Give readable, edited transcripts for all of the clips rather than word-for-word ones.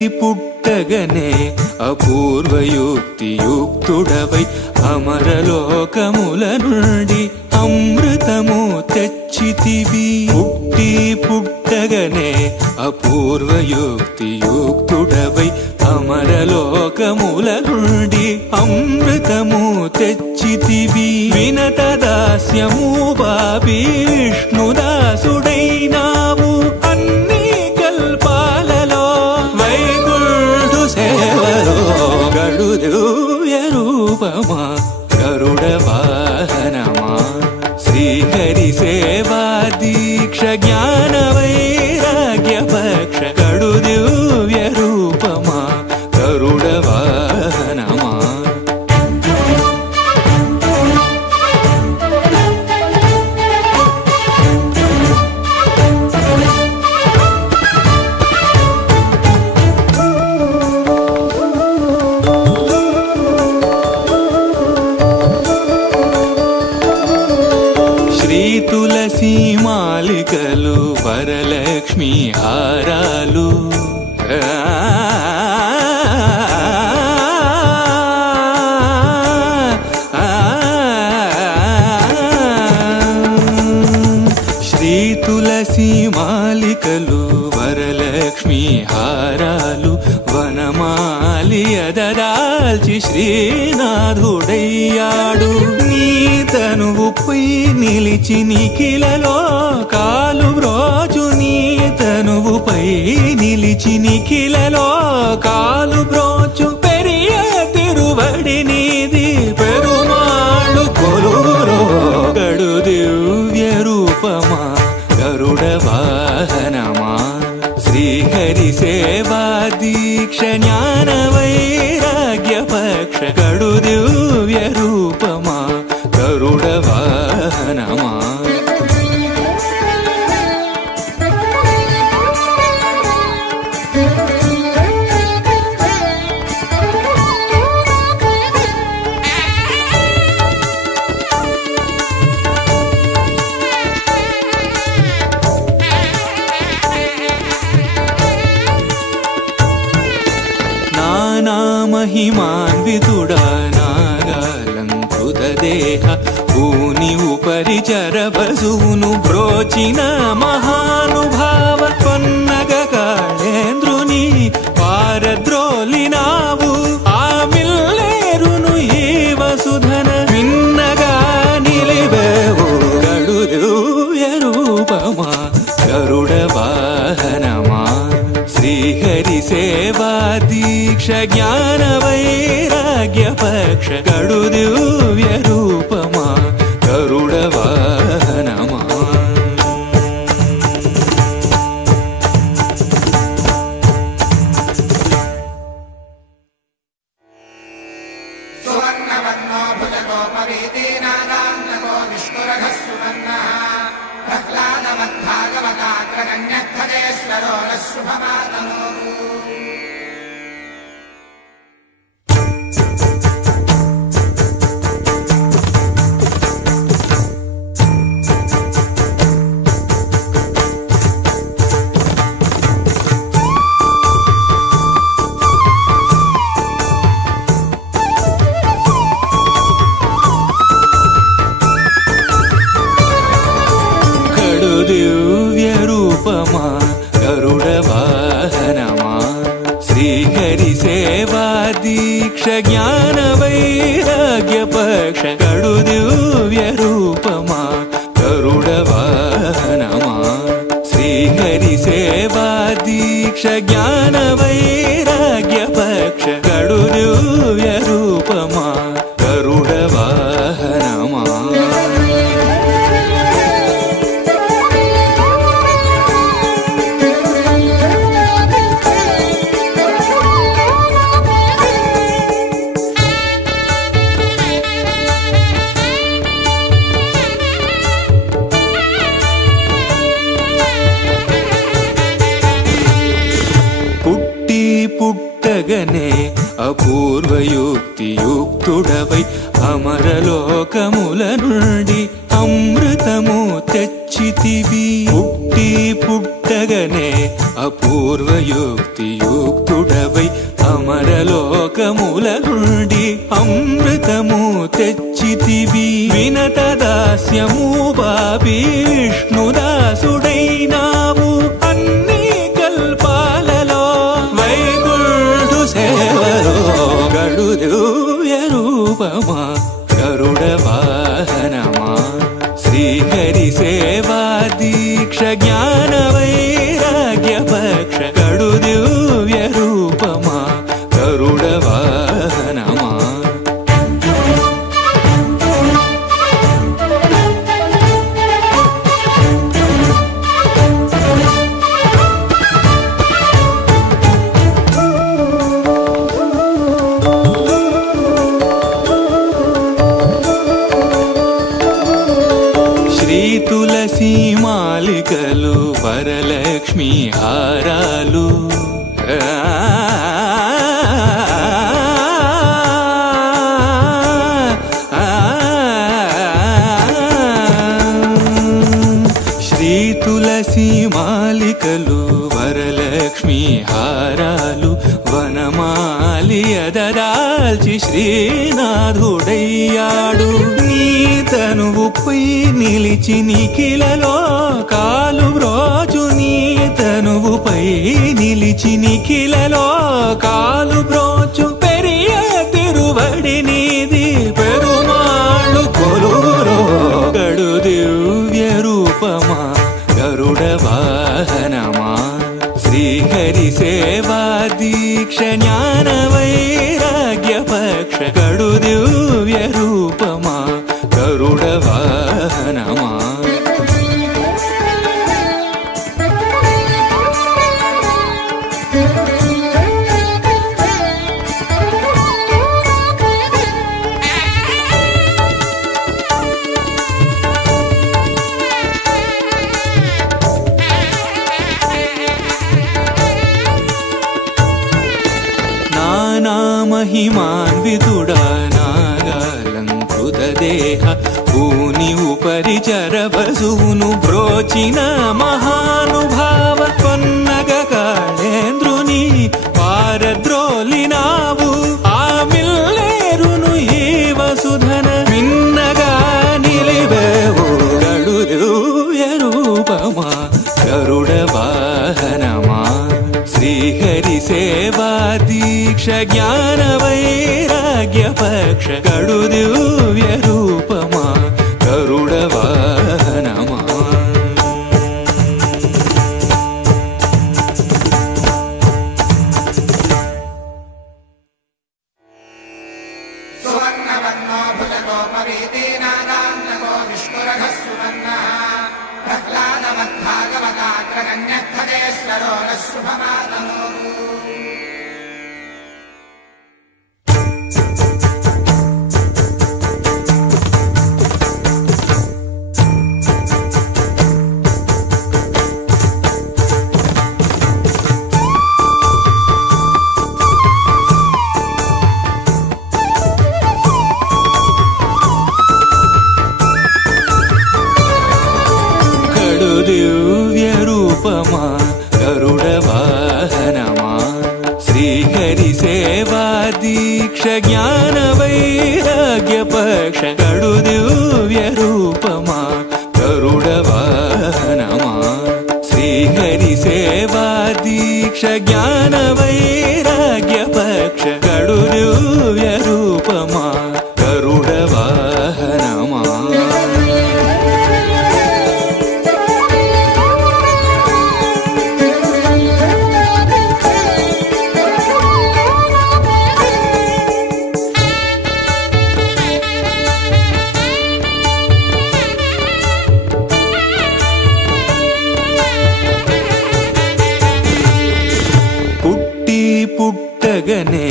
పుట్టగనే అపూర్వయుక్తియుక్తుడవై అమరలోకముల నుండి అమృతము తెచ్చితివి. పుట్టగనే అపూర్వయుక్తియుక్తుడవై అమరలోకముల నుండి అమృతము తెచ్చితివి. వినత దాస్యము బాపి విష్ణుదాసుడైనావు అన్ని కల్పాలలో వైకుంఠు సేవలో గడు దివ్య రూపమా గరుడ వాహనమా శ్రీహరి సేవా దీక్ష జ్ఞాన వైరాగ్య పక్ష గడు దివ్య రూపమా గరుడ వాహనమా. తులసి మాలికలు వరలక్ష్మి హారాలు శ్రీ తులసి మాలికలు వరలక్ష్మి హారాలు వనమాలి అదరాల్చి శ్రీనాథుడయ్యాడు. నీ తనువుపై నిలిచి నిఖిలలో కాలు బ్రోచు నీ తనువుపై నిలిచి నిఖిలలో కాలు బ్రోచు పెరియ తిరువడి నీది పెరుమాళ్ళు కొలువురో గడు దివ్య రూపమా గరుడ వాహనమా శ్రీహరి సేవా దీక్ష జ్ఞాన వైరాగ్య పక్ష గడు దివ్య రూపమా గరుడ వాహనమా. మహిమాన్వితుడా నాగాలంకృత దేహ భూని ఉపరిచర వసువును బ్రోచిన మహానుభావ పన్నగ కాళేంద్రుని పారద్రోలినావు ఆ మిల్లేరును ఈ వసుధన మిన్నగా నిలివేవు గడు దివ్య రూపమా గరుడ వాహనమా శ్రీహరి సేవా దీక్ష జ్ఞాన వైరాగ్య పక్ష గడు దివ్య రూపమా గరుడ వాహనమా. దివ్య రూపమా గరుడ వాహనమా శ్రీహరి సేవా దీక్ష జ్ఞాన వైరాగ్య పక్ష గడు దివ్య రూపమా గరుడ వాహనమా శ్రీహరి సేవా దీక్ష జ్ఞాన వైరాగ్య పక్ష గడు దివ్య రూపమా గరుడ వాహనమా. పుట్టగనే అపూర్వయుక్తియుక్తుడవై అమరలోకముల నుండి అమృతము తెచ్చితివి. పుట్ట పుట్టగనే అపూర్వయుక్తియుక్తుడవై అమరలోకముల నుండి అమృతము తెచ్చితివి వినత దాస్యము బాపి విష్ణుదాసుడైనావు అన్ని కల్పాలలో వైకుంఠు సేవలో గడు దివ్య రూపమా గరుడ వాహనమా శ్రీహరి సేవా దీక్ష జ్ఞాన వైరాగ్య పక్ష గడు దివ్య రూపమా గరుడ వాహనమా తులసి మాలికలు వరలక్ష్మి హారాలు శ్రీ తులసి మాలికలు వరలక్ష్మి హారాలు వనమాలి అదరాల్చి శ్రీనాథుడయ్యాడు నీ తనువుపై నిలిచి నిఖిలలో కాలు బ్రోచు నీ తనువుపై నిలిచి నిఖిలలో కాలు బ్రోచు పెరియ తిరువడి నీది పెరుమాళ్ళు కొలువురో గడు దివ్య రూపమా గరుడ వాహనమా శ్రీహరి సేవా దీక్ష జ్ఞాన వైరాగ్య పక్ష గడు దివ్య రూపమా గరుడ వాహనమా మహిమాన్వితుడా నాగాలంకృత దేహ భూని ఉపరి చరవసును బ్రోచిన మహానుభావ కొన్నగ కాళేంద్రుని పారద్రోలినావు ఆ మిల్లేరును ఈ వసుధన మిన్నగా నిలివేవు గడు దివ్య రూపమా గరుడ వాహనమా శ్రీహరి సేవా దీక్ష జ్ఞాన వైరాగ్య పక్ష గడు దివ్య రూపమా గరుడ వాహనమా గరుడ వాహనమా శ్రీహరి సేవా దీక్ష జ్ఞాన వైరాగ్య పక్ష గడు దివ్య రూపమా గరుడ వాహనమా శ్రీహరి సేవా దీక్ష జ్ఞాన వైరాగ్య పక్ష గడు దివ్య రూపమా గరుడ వాహనమా పుట్టగనే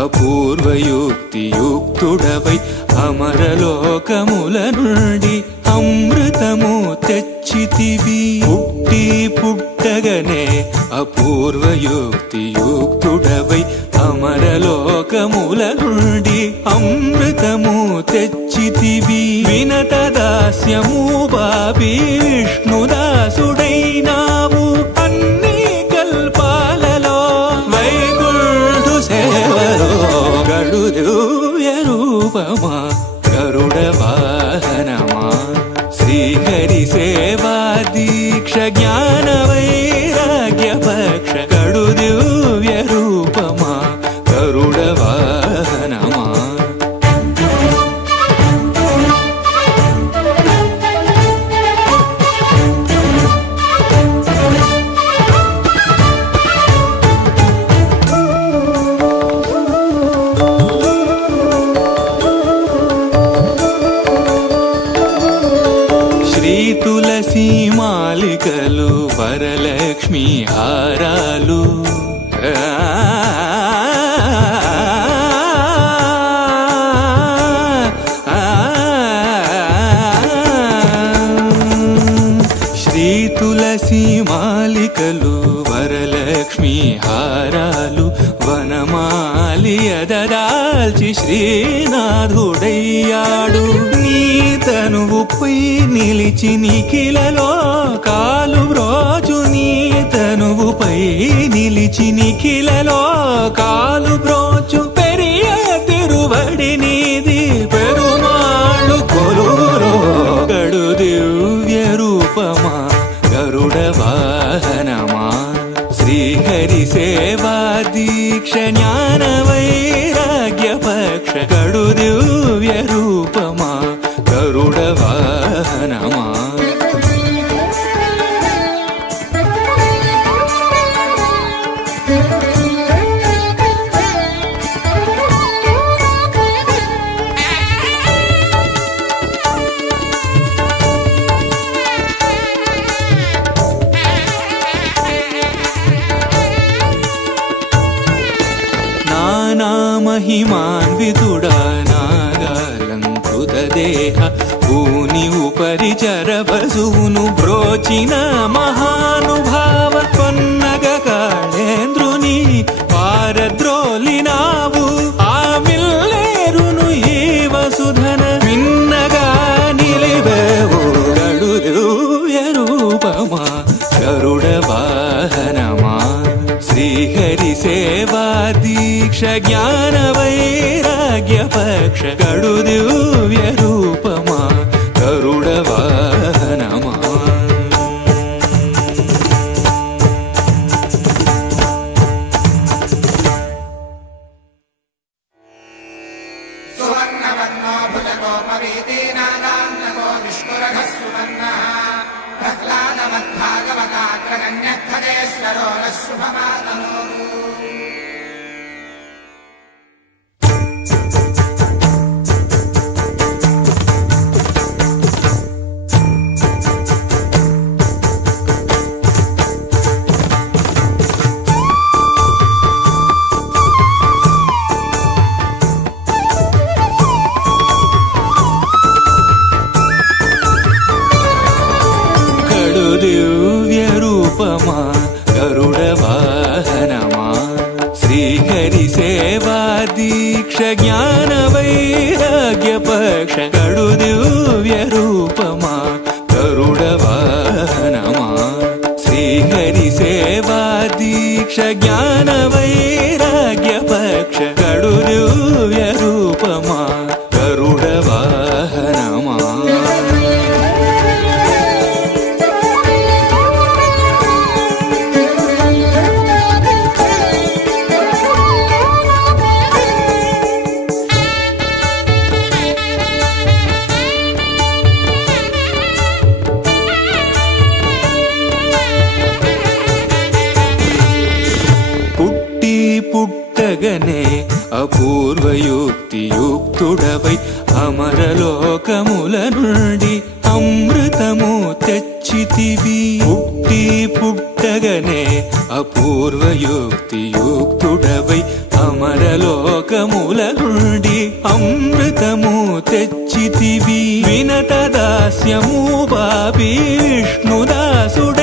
అపూర్వయుక్తియుక్తుడవై అమరలోకముల నుండి అమృతము తెచ్చితివి పుట్టగనే అపూర్వయుక్తియుక్తుడవై అమరలోకముల నుండి అమృతము తెచ్చితివి వినత దాస్యము బాపి విష్ణుదాసుడైనావు జగదదాల్చి శ్రీనాథుడయ్యాడు నీ తనువుపై నిలిచి నిఖిలలో కాలు బ్రోచు నీ తనువుపై నిలిచి నిఖిలలో కాలు బ్రోచు పెరియ తిరువడి నీది పెరుమాళ్ళు కొలువురో గడు దివ్య రూపమా గరుడ వాహనమా శ్రీహరి సేవా దీక్ష జ్ఞాన వైరాగ్య పక్ష గడు దివ్య రూపమా గరుడ వాహనమా महिमान्वितुडा नागालङ्कृत देह भूनि उपरि चरवसूनु ब्रोचिन महानुभाव पन्नग काळेन्द्रुनि पारद्रोलिनावु आमिल्लेरुनु ई वसुधन मिन्नगा निलिबेवु गडु दिव्य रूपमा गरुड वाहनमा श्रीहरि सेवा दीक्ष ज्ञान वैराग्य पक्ष गडु दिव्य रूपमा गरुड वाहनमा सुवर्णवर्णो भुजगोपवीति नागान्नको विष्णुरघः सुवर्णः प्रह्लादमद्भागवताग्रगण्यखगेश्वरो नः शुभमातनोतु दिव्य रूपमा गरुड वाहनमा श्रीहरि सेवा दीक्ष ज्ञान वैराग्य पक्ष गडु दिव्य रूपमा गरुड वाहनमा श्रीहरि सेवा दीक्ष ज्ञान वैराग्य पक्ष गडु दिव्य रूपमा गरुड वाहनमा పుట్టగనే అపూర్వయుక్తియుక్తుడవై అమరలోకముల నుండి అమృతము తెచ్చితివి పుట్టగనే అపూర్వయుక్తియుక్తుడవై అమరలోకముల నుండి అమృతము తెచ్చితివి వినత దాస్యము బాపి విష్ణుదాసుడ